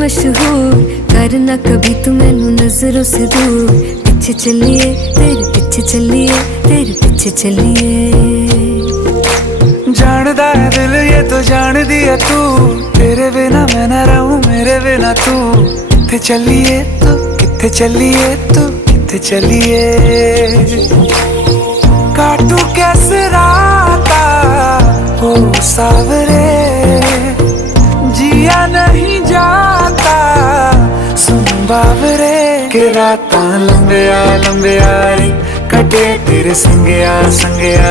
मशहूर, करना कभी तू मैनू नजरों से दूर। पीछे चलिए तेरे पीछे चलिए, तेरे पीछे चलिए। जानदा है दिल ये तो जान दिया तू, तेरे बिना मैं ना रहूं मेरे बिना तू। किथे चलिए तू, किथे चलिए तू, किथे चलिए। काटू कैसे राता हो सावरे, जिया नहीं जाता सुन बावरे। के रातां लंबिया लंबिया रे, कटे तेरे संगया संगया।